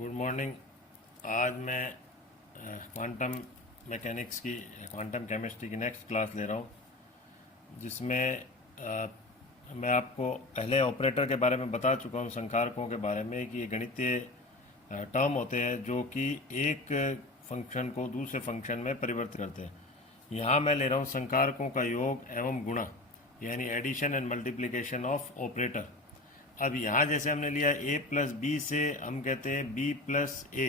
Good morning. आज मैं quantum mechanics की क्वांटम केमिस्ट्री की नेक्स्ट क्लास ले रहा हूँ, जिसमें मैं आपको पहले ऑपरेटर के बारे में बता चुका हूँ, संकारकों के बारे में, कि ये गणितीय टर्म होते हैं जो कि एक फंक्शन को दूसरे फंक्शन में परिवर्तित करते हैं। यहाँ मैं ले रहा हूँ संकारकों का योग एवं गुणा, यानी addition and multiplication of operator. अब यहाँ जैसे हमने लिया a प्लस बी से हम कहते हैं b प्लस ए।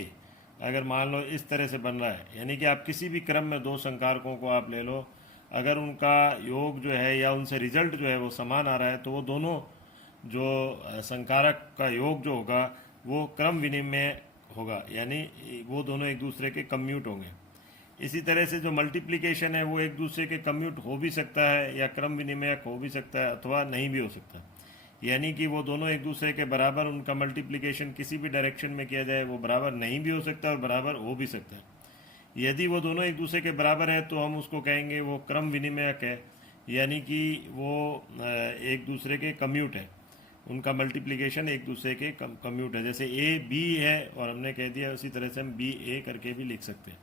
अगर मान लो इस तरह से बन रहा है, यानी कि आप किसी भी क्रम में दो संकारकों को आप ले लो, अगर उनका योग जो है या उनसे रिजल्ट जो है वो समान आ रहा है, तो वो दोनों जो संकारक का योग जो होगा वो क्रम विनिमय होगा, यानी वो दोनों एक दूसरे के कम्यूट होंगे। इसी तरह से जो मल्टीप्लिकेशन है वो एक दूसरे के कम्यूट हो भी सकता है या क्रम विनिमयक हो भी सकता है अथवा नहीं भी हो सकता, यानी कि वो दोनों एक दूसरे के बराबर, उनका मल्टीप्लिकेशन किसी भी डायरेक्शन में किया जाए वो बराबर नहीं भी हो सकता और बराबर हो भी सकता है। यदि वो दोनों एक दूसरे के बराबर है तो हम उसको कहेंगे वो क्रम विनिमयक है, यानी कि वो एक दूसरे के कम्यूट है, उनका मल्टीप्लिकेशन एक दूसरे के कम्यूट है। जैसे ए बी है और हमने कह दिया, उसी तरह से हम बी ए करके भी लिख सकते हैं,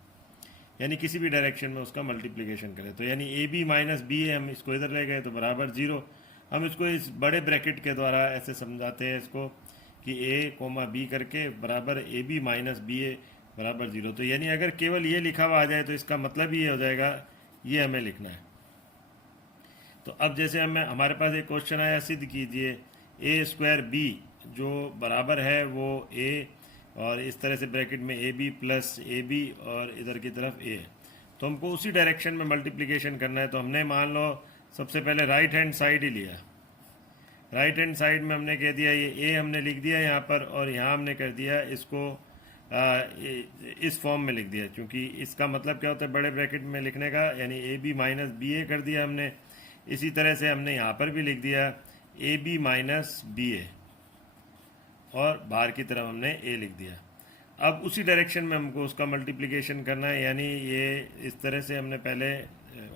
यानी किसी भी डायरेक्शन में उसका मल्टीप्लिकेशन करें। तो यानी ए बी माइनस बी ए, हम इसको इधर ले गए तो बराबर जीरो। हम इसको इस बड़े ब्रैकेट के द्वारा ऐसे समझाते हैं इसको कि ए कोमा बी करके बराबर ए बी माइनस बी ए बराबर जीरो। तो यानी अगर केवल ये लिखा हुआ आ जाए तो इसका मतलब ये हो जाएगा, ये हमें लिखना है। तो अब जैसे हमारे पास एक क्वेश्चन आया, सिद्ध कीजिए ए स्क्वायर बी जो बराबर है वो ए, और इस तरह से ब्रैकेट में A B plus A B और इधर की तरफ ए। तो हमको उसी डायरेक्शन में मल्टीप्लिकेशन करना है। तो हमने मान लो सबसे पहले राइट हैंड साइड ही लिया। राइट हैंड साइड में हमने कह दिया ये ए हमने लिख दिया यहाँ पर, और यहाँ हमने कर दिया इसको इस फॉर्म में लिख दिया, क्योंकि इसका मतलब क्या होता है बड़े ब्रैकेट में लिखने का, यानी ए बी माइनस बी ए कर दिया हमने। इसी तरह से हमने यहाँ पर भी लिख दिया ए बी माइनस बी ए, और बाहर की तरफ हमने ए लिख दिया। अब उसी डायरेक्शन में हमको उसका मल्टीप्लिकेशन करना है, यानी ये इस तरह से हमने पहले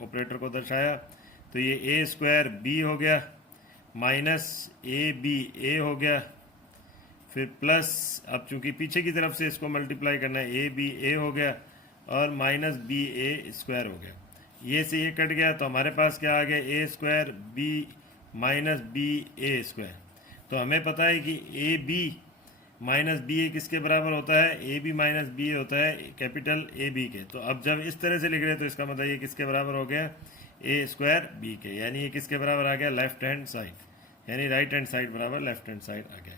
ऑपरेटर को दर्शाया। तो ये ए स्क्वायर बी हो गया माइनस ए बी ए हो गया, फिर प्लस, अब चूंकि पीछे की तरफ से इसको मल्टीप्लाई करना है, ए बी ए हो गया और माइनस बी ए स्क्वायर हो गया। ये से ये कट गया तो हमारे पास क्या आ गया, ए स्क्वायर बी माइनस बी ए स्क्वायर। तो हमें पता है कि ए बी माइनस बी ए किसके बराबर होता है, ए बी माइनस बी ए होता है कैपिटल ए बी के। तो अब जब इस तरह से लिख रहे तो इसका मतलब ये किसके बराबर हो गया, ए स्क्वायर बी के, यानी ये किसके बराबर आ गया, लेफ्ट हैंड साइड, यानी राइट हैंड साइड बराबर लेफ्ट हैंड साइड आ गया।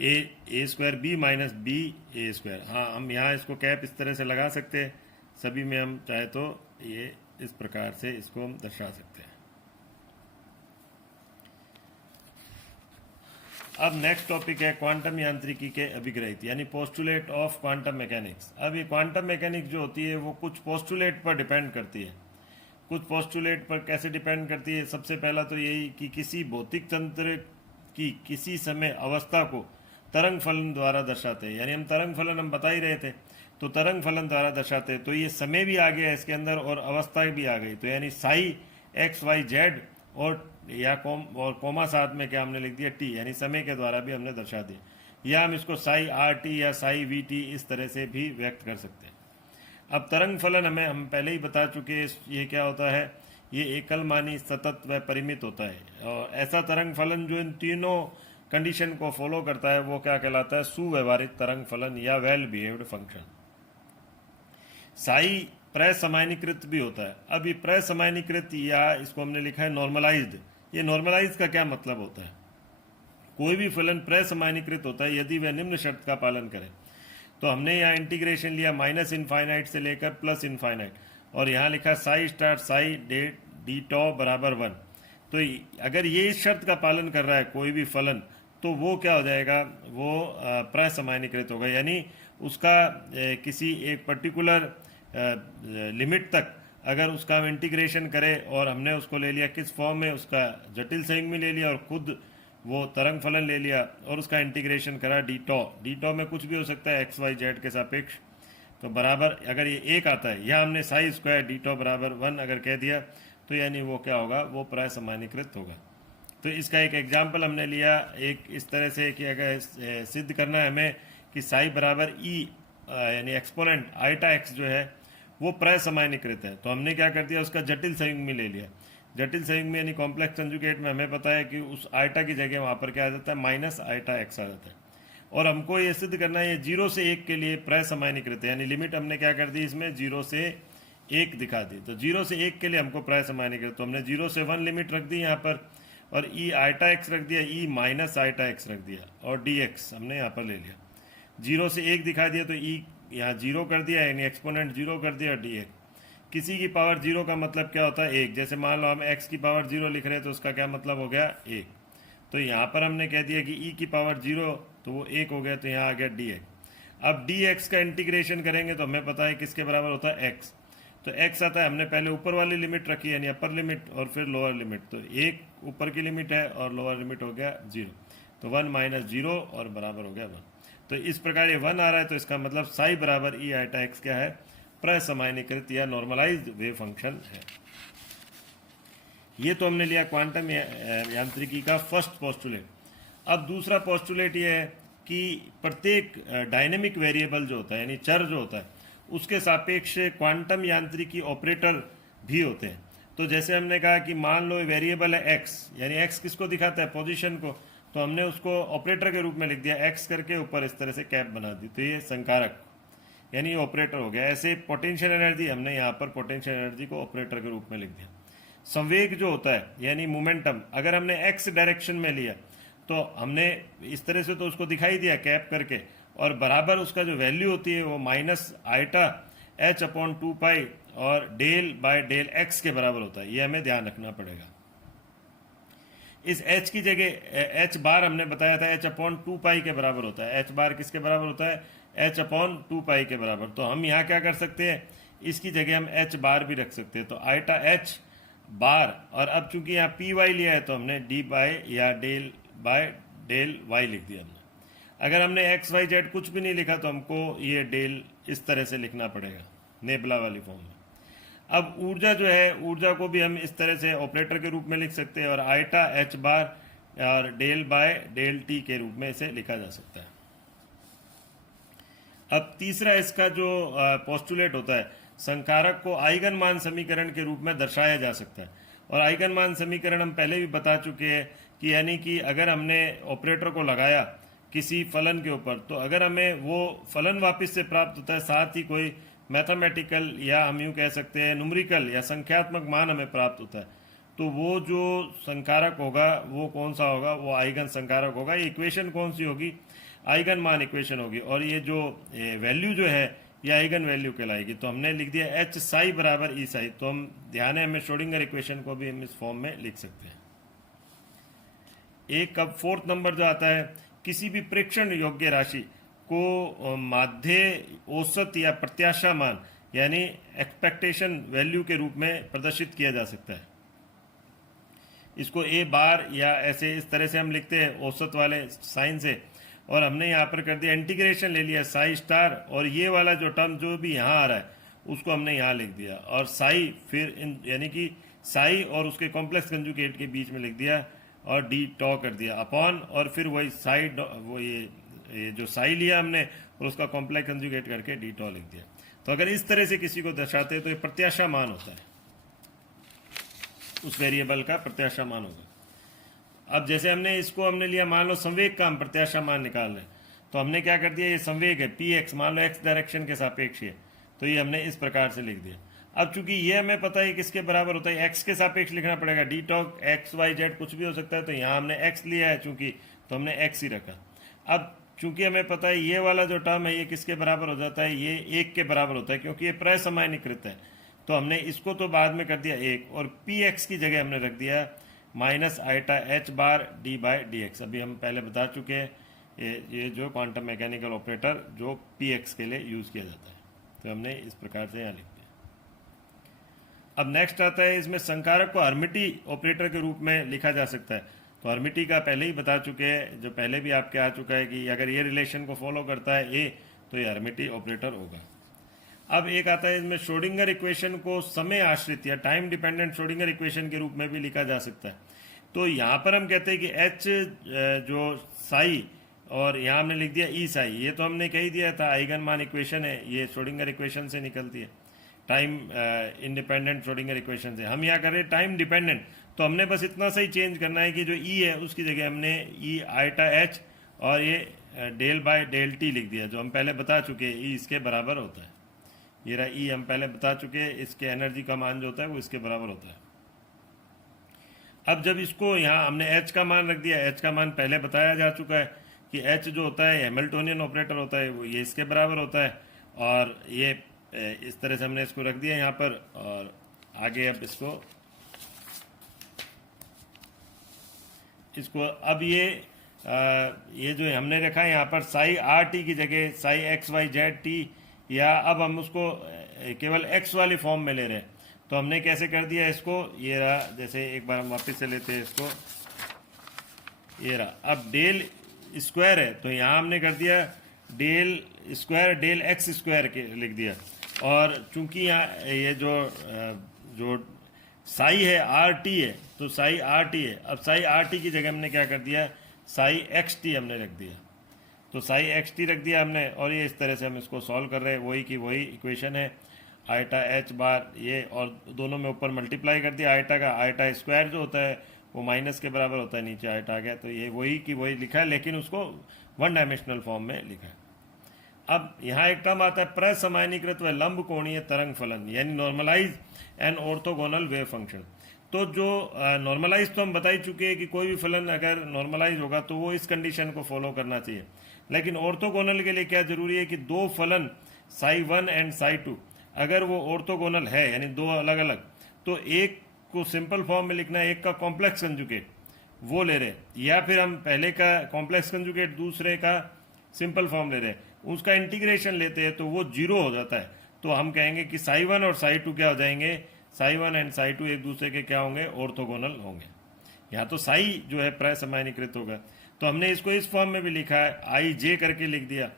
ए स्क्वायर बी माइनस बी ए स्क्वायर। हाँ, हम यहाँ इसको कैप इस तरह से लगा सकते हैं, सभी में हम चाहे तो ये इस प्रकार से इसको हम दर्शा सकते हैं। अब नेक्स्ट टॉपिक है क्वांटम यांत्रिकी के अभिग्रहित, यानी पोस्टुलेट ऑफ क्वांटम मैकेनिक्स। अब ये क्वांटम मैकेनिक्स जो होती है वो कुछ पोस्टुलेट पर डिपेंड करती है। कुछ पोस्टुलेट पर कैसे डिपेंड करती है, सबसे पहला तो यही कि किसी भौतिक तंत्र की किसी समय अवस्था को तरंग फलन द्वारा दर्शाते हैं, यानी हम तरंग फलन हम बता ही रहे थे, तो तरंग फलन द्वारा दर्शाते हैं। तो ये समय भी आ गया इसके अंदर और अवस्था भी आ गई, तो यानी साई एक्स वाई जेड और या कोमा साथ में क्या हमने लिख दिया टी, यानी समय के द्वारा भी हमने दर्शा दिया, या हम इसको साई आर टी या साई वी टी इस तरह से भी व्यक्त कर सकते हैं। अब तरंग फलन हम पहले ही बता चुके हैं, ये क्या होता है, ये एकल मानी सतत व परिमित होता है, और ऐसा तरंग फलन जो इन तीनों कंडीशन को फॉलो करता है वो क्या कहलाता है, सुव्यवहारित तरंग फलन या वेल बिहेव्ड फंक्शन। साई प्रसमानीकृत भी होता है। अब ये प्रसमानीकृत, या इसको हमने लिखा है नॉर्मलाइज्ड। ये नॉर्मलाइज्ड का क्या मतलब होता है, कोई भी फलन प्रसमानीकृत होता है यदि वह निम्न शर्त का पालन करे। तो हमने यहाँ इंटीग्रेशन लिया माइनस इनफाइनाइट से लेकर प्लस इनफाइनाइट, और यहाँ लिखा साई स्टार साई डी टॉ बराबर 1। तो अगर ये इस शर्त का पालन कर रहा है कोई भी फलन, तो वो क्या हो जाएगा, वो प्रसमानीकृत होगा, यानी उसका किसी एक पर्टिकुलर लिमिट तक अगर उसका हम इंटीग्रेशन करें, और हमने उसको ले लिया किस फॉर्म में, उसका जटिल संयुग्म ले लिया और खुद वो तरंग फलन ले लिया और उसका इंटीग्रेशन करा डी टॉ में कुछ भी हो सकता है एक्स वाई जेड के सापेक्ष, तो बराबर अगर ये एक आता है, या हमने साई स्क्वायर डी टॉ बराबर 1 अगर कह दिया, तो यानी वो क्या होगा, वो प्रसमानीकृत होगा। तो इसका एक एग्जाम्पल हमने लिया एक इस तरह से कि अगर सिद्ध करना है हमें कि साई बराबर ई यानी एक्सपोनेंट आईटा एक्स जो है वो प्रसमानीकृत है, तो हमने क्या कर दिया, उसका जटिल संयुग्म में ले लिया। जटिल संयुग्म में यानी कॉम्प्लेक्स कंजुगेट में हमें पता है कि उस आईटा की जगह वहाँ पर क्या आ जाता है, माइनस आईटा एक्स आ जाता है। और हमको ये सिद्ध करना है, ये 0 से 1 के लिए प्रसमानीकृत है, यानी लिमिट हमने क्या कर दी इसमें 0 से 1 दिखा दी। तो 0 से 1 के लिए हमको प्रसमानीकृत, तो हमने 0 से 1 लिमिट रख दी यहाँ पर, और ई आईटा एक्स रख दिया, ई माइनस आईटा एक्स रख दिया, और डी एक्स हमने यहाँ पर ले लिया। 0 से 1 दिखा दिया तो ई यहाँ 0 कर दिया, यानी एक्सपोनेंट 0 कर दिया, डी एक्स। किसी की पावर 0 का मतलब क्या होता है, 1। जैसे मान लो हम x की पावर 0 लिख रहे हैं तो उसका क्या मतलब हो गया, 1। तो यहाँ पर हमने कह दिया कि e की पावर 0 तो वो 1 हो गया, तो यहाँ आ गया dx। अब dx का इंटीग्रेशन करेंगे तो हमें पता है किसके बराबर होता है, x। तो x आता है, हमने पहले ऊपर वाली लिमिट रखी यानी अपर लिमिट, और फिर लोअर लिमिट। तो 1 ऊपर की लिमिट है और लोअर लिमिट हो गया 0, तो 1 माइनस 0 और बराबर हो गया 1। तो इस प्रकार ये 1 आ रहा है, तो इसका मतलब साई बराबर ई आईटा एक्स क्या है, प्रसमानीकृत या नॉर्मलाइज्ड वेव फंक्शन है। ये तो हमने लिया क्वांटम यांत्रिकी का फर्स्ट पोस्टुलेट। अब दूसरा पोस्टुलेट ये है कि प्रत्येक डायनेमिक वेरिएबल जो होता है यानी चर जो होता है उसके सापेक्ष क्वांटम यांत्रिकी ऑपरेटर भी होते हैं। तो जैसे हमने कहा कि मान लो वेरिएबल है एक्स, यानी एक्स किसको दिखाता है, पोजीशन को, तो हमने उसको ऑपरेटर के रूप में लिख दिया, एक्स करके ऊपर इस तरह से कैप बना दी, तो ये संकारक यानी ये ऑपरेटर हो गया। ऐसे पोटेंशियल एनर्जी हमने यहाँ पर पोटेंशियल एनर्जी को ऑपरेटर के रूप में लिख दिया। संवेग जो होता है यानी मोमेंटम, अगर हमने एक्स डायरेक्शन में लिया तो हमने इस तरह से तो उसको दिखाई दिया कैप करके, और बराबर उसका जो वैल्यू होती है वो माइनस आईटा एच अपॉन 2 पाई और डेल बाय डेल एक्स के बराबर होता है, ये हमें ध्यान रखना पड़ेगा। इस h की जगह h बार हमने बताया था h अपॉन 2 पाई के बराबर होता है। h बार किसके बराबर होता है, h अपॉन 2 पाई के बराबर। तो हम यहाँ क्या कर सकते हैं, इसकी जगह हम h बार भी रख सकते हैं, तो आईटा h बार, और अब चूंकि यहाँ पी वाई लिया है तो हमने डी बाय या डेल बाय डेल वाई लिख दिया हमने। अगर हमने एक्स वाई जेड कुछ भी नहीं लिखा तो हमको ये डेल इस तरह से लिखना पड़ेगा नेबला वाली फॉर्म में। अब ऊर्जा जो है, ऊर्जा को भी हम इस तरह से ऑपरेटर के रूप में लिख सकते हैं, और आईटा एच बार और डेल बाय डेल टी के रूप में इसे लिखा जा सकता है। अब तीसरा इसका जो पोस्टुलेट होता है, संकारक को आइगन मान समीकरण के रूप में दर्शाया जा सकता है। और आइगन मान समीकरण हम पहले भी बता चुके हैं कि यानी कि अगर हमने ऑपरेटर को लगाया किसी फलन के ऊपर, तो अगर हमें वो फलन वापस से प्राप्त होता है, साथ ही कोई मैथमेटिकल या हम यूँ कह सकते हैं न्यूमेरिकल या संख्यात्मक मान हमें प्राप्त होता है, तो वो जो संकारक होगा वो कौन सा होगा, वो आइगन संकारक होगा। ये इक्वेशन कौन सी होगी, आइगन मान इक्वेशन होगी, और ये जो वैल्यू जो है ये आइगन वैल्यू कहलाएगी। तो हमने लिख दिया एच साई बराबर ई साई, तो हम ध्यान है हमें श्रोडिंगर इक्वेशन को भी हम इस फॉर्म में लिख सकते हैं। एक अब फोर्थ नंबर जो आता है, किसी भी प्रेक्षण योग्य राशि को माध्य औसत या प्रत्याशा मान यानी एक्सपेक्टेशन वैल्यू के रूप में प्रदर्शित किया जा सकता है। इसको ए बार या ऐसे इस तरह से हम लिखते हैं औसत वाले साइन से, और हमने यहाँ पर कर दिया इंटीग्रेशन ले लिया साई स्टार, और ये वाला जो टर्म जो भी यहाँ आ रहा है उसको हमने यहाँ लिख दिया, और साई फिर यानी कि साई और उसके कॉम्प्लेक्स कंजुगेट के बीच में लिख दिया और डी टॉ कर दिया अपॉन, और फिर वही साई वो ये जो साई लिया हमने और उसका कॉम्प्लेक्स कंजुगेट करके डी टॉ लिख दिया। तो अगर इस तरह से किसी को दर्शाते हैं तो ये प्रत्याशा मान होता है, उस वेरिएबल का प्रत्याशा मान होगा। अब जैसे हमने लिया, मान लो संवेग का हम प्रत्याशा मान निकाल रहे हैं, तो हमने क्या कर दिया, ये संवेग है पी एक्स, मान लो एक्स डायरेक्शन के सापेक्ष है, तो ये हमने इस प्रकार से लिख दिया। अब चूंकि ये हमें पता है किसके बराबर होता है, एक्स के सापेक्ष लिखना पड़ेगा, डी टॉक एक्स वाई जेड कुछ भी हो सकता है, तो यहाँ हमने एक्स लिया है चूंकि, तो हमने एक्स ही रखा। अब चूंकि हमें पता है ये वाला जो टर्म है ये किसके बराबर हो जाता है, ये 1 के बराबर होता है, क्योंकि ये प्रसमानीकृत है, तो हमने इसको तो बाद में कर दिया 1, और पी एक्स की जगह हमने रख दिया माइनस आईटा एच बार डी बाय डी एक्स। अभी हम पहले बता चुके हैं ये जो क्वांटम मैकेनिकल ऑपरेटर जो पी एक्स के लिए यूज़ किया जाता है, तो हमने इस प्रकार से यहाँ लिख दिया। अब नेक्स्ट आता है, इसमें संकारक को हर्मिटी ऑपरेटर के रूप में लिखा जा सकता है। तो हर्मिटी का पहले ही बता चुके हैं, जो पहले भी आपके आ चुका है कि अगर ये रिलेशन को फॉलो करता है ए, तो ये हर्मिटी ऑपरेटर होगा। अब एक आता है, इसमें श्रोडिंगर इक्वेशन को समय आश्रित या टाइम डिपेंडेंट श्रोडिंगर इक्वेशन के रूप में भी लिखा जा सकता है। तो यहाँ पर हम कहते हैं कि एच जो साई और यहाँ हमने लिख दिया ई साई। ये तो हमने कह ही दिया था, आइगन मान इक्वेशन है, ये श्रोडिंगर इक्वेशन से निकलती है, टाइम इंडिपेंडेंट श्रोडिंगर इक्वेशन से। हम यहाँ कर रहे हैं टाइम डिपेंडेंट, तो हमने बस इतना सही चेंज करना है कि जो ई है उसकी जगह हमने ई आइटा एच और ये डेल बाय डेल टी लिख दिया, जो हम पहले बता चुके हैं ई इसके बराबर होता है। ये रहा ई, हम पहले बता चुके हैं, इसके एनर्जी का मान जो होता है वो इसके बराबर होता है। अब जब इसको यहाँ हमने एच का मान रख दिया, एच का मान पहले बताया जा चुका है कि एच जो होता है हैमिल्टोनियन ऑपरेटर होता है, वो ये इसके बराबर होता है। और ये इस तरह से हमने इसको रख दिया यहाँ पर। और आगे अब इसको अब ये जो हमने रखा है यहाँ पर साई आर टी की जगह psi X Y Z T, या अब हम उसको केवल एक्स वाली फॉर्म में ले रहे हैं। तो हमने कैसे कर दिया इसको, ये रहा, जैसे एक बार हम वापस से लेते हैं इसको, ये रहा। अब डेल स्क्वायर है तो यहाँ हमने कर दिया del square del X square के लिख दिया। और चूंकि यहाँ ये जो साई है आर टी है, तो साई आर टी है। अब साई आर टी की जगह हमने क्या कर दिया, साई एक्स टी हमने रख दिया। तो साई एक्स टी रख दिया हमने, और ये इस तरह से हम इसको सॉल्व कर रहे हैं, वही की वही इक्वेशन है। आइटा एच बार ये, और दोनों में ऊपर मल्टीप्लाई कर दिया आइटा का, आइटा स्क्वायर जो होता है वो माइनस के बराबर होता है, नीचे आइटा आ गया। तो ये वही की वही लिखा है, लेकिन उसको वन डायमेंशनल फॉर्म में लिखा है। अब यहाँ एक टर्म आता है प्रसमानीकृत व लंब कोणीय तरंग फलन, यानी normalise and orthogonal wave function. तो जो नॉर्मलाइज तो हम बता ही चुके हैं कि कोई भी फलन अगर नॉर्मलाइज होगा तो वो इस कंडीशन को फॉलो करना चाहिए। लेकिन ऑर्थोगोनल के लिए क्या जरूरी है कि दो फलन psi one and Sai to अगर वो ऑर्थोगोनल है, यानी दो अलग अलग, तो एक को सिंपल फॉर्म में लिखना है, एक का कॉम्प्लेक्स कंजुगेट वो ले रहे, या फिर हम पहले का कॉम्प्लेक्स कंजुगेट दूसरे का सिंपल फॉर्म ले रहे, उसका इंटीग्रेशन लेते हैं तो वो जीरो हो जाता है। तो हम कहेंगे कि साई वन और साई टू क्या हो जाएंगे, psi one and Sai to एक दूसरे के क्या होंगे, ऑर्थोगोनल होंगे। यहाँ तो साई जो है प्रसमानीकृत होगा, तो हमने इसको इस फॉर्म में भी लिखा है, आई जे करके लिख दिया।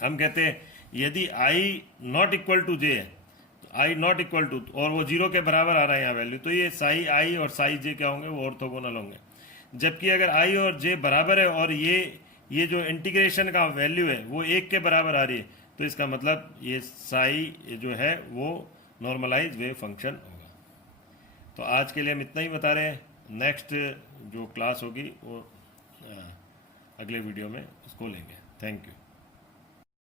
हम कहते हैं यदि आई नॉट इक्वल टू जे है, तो आई नॉट इक्वल टू, और वो जीरो के बराबर आ रहा है यहाँ वैल्यू, तो ये साई आई और साई जे क्या होंगे, वो ऑर्थोगोनल होंगे। जबकि अगर आई और जे बराबर है और ये जो इंटीग्रेशन का वैल्यू है वो एक के बराबर आ रही है, तो इसका मतलब ये साई जो है वो नॉर्मलाइज वेव फंक्शन होगा। तो आज के लिए हम इतना ही बता रहे हैं। नेक्स्ट जो क्लास होगी वो अगले वीडियो में उसको लेंगे। Thank you.